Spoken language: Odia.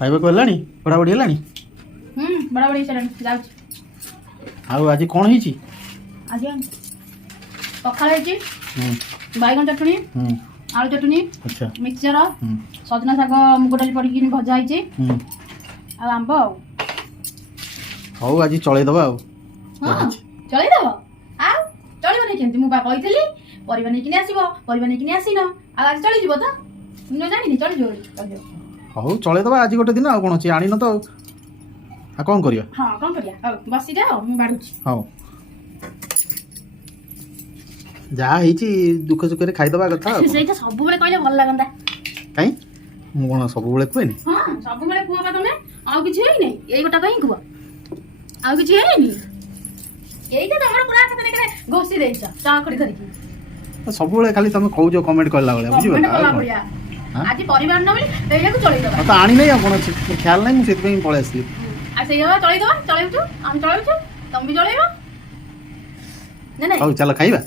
ଖାଇବାକୁ ହେଲାଣି ପଢ଼ାପଢ଼ି ହେଲାଣି? ବରାବର ହେଇସାରିଲାଣି ଯାଉଛି। ଆଉ ଆଜି କ'ଣ ହେଇଛି? ଆଜି ପଖାଳ ହେଇଛି, ବାଇଗଣ ଚଟଣି, ଆଳୁ ଚଟଣି, ଆଚ୍ଛା ମିକ୍ସଚର, ସଜନା ଶାଗ ମୁଗ ଡାଲି ପଡ଼ିକି ଭଜା ହେଇଛି ଆଉ ଆମ୍ବ। ଆଉ ହଉ ଆଜି ଚଳେଇଦବା ଆଉ। ହଁ ଚଳେଇଦବ। ଆଉ ଚଳିବନି କେମିତି? ମୁଁ ବା କହିଥିଲି ପରିବା ନେଇକିନି ଆସିବ, ପରିବା ନେଇକିନି ଆସିନ, ଆଉ ଆଜି ଚଳିଯିବ ତ? ମୁଁ ଜାଣିନି ଚଳିଯିବ ବୋଲି ଚଳିଯିବ। ହଉ ଚଳେଇଦବା ଆଜି ଗୋଟେ ଦିନ, ଆଉ କ'ଣ ଅଛି? ଆଣିନ ତ ଆଉ କ'ଣ କରିବା? ହଁ କ'ଣ କରିବା? ହଉ ବସିଯାଅ, ମୁଁ ବାଢୁଛି। ହଉ ଯାହା ହେଇଛି ଦୁଃଖ ସୁଖରେ ଖାଇଦବା କଥା ଆଉ। ସେଇଟା ସବୁବେଳେ କହିଲେ ଭଲ ଲାଗନ୍ତା। କାଇଁ ମୁଁ କ'ଣ ସବୁବେଳେ କୁହେନି? ହଁ ସବୁବେଳେ କୁହ ବା ତମେ। ଆଉ କିଛି ହେଇନି, ଏଇ ଗୋଟା ପାଇଁ କୁହ, ଆଉ କିଛି ହେଇନି। ଏଇଟା ତମର ପୁରା କେତେ ଘଷି ଦେଇଛ ଚା ଖଡି ଧରିକି। ସବୁବେଳେ ଖାଲି ତମେ କହୁଛ କମେଣ୍ଟ କଲା ଭଳିଆ, ବୁଝିପାରିଲ? ଆଜି ପରିବାର ନ ବୋଲି ସେଇଟାକୁ ଚଳେଇଦବା। ତ ଆଣି ନାହିଁ ଆଉ କ'ଣ ଅଛି? ଖ୍ୟାଲ ନାହିଁ, ମୁଁ ସେଥିପାଇଁ ପଳେଇ ଆସିଲି। ଆଉ ସେଇଆ ଚଳେଇଦବା। ଚଳେଇଛୁ, ଆମେ ଚଳେଇଛୁ, ତମେ ବି ଚଳେଇବ ନା ନାଇଁ? ହଉ ଚାଲ ଖାଇବା।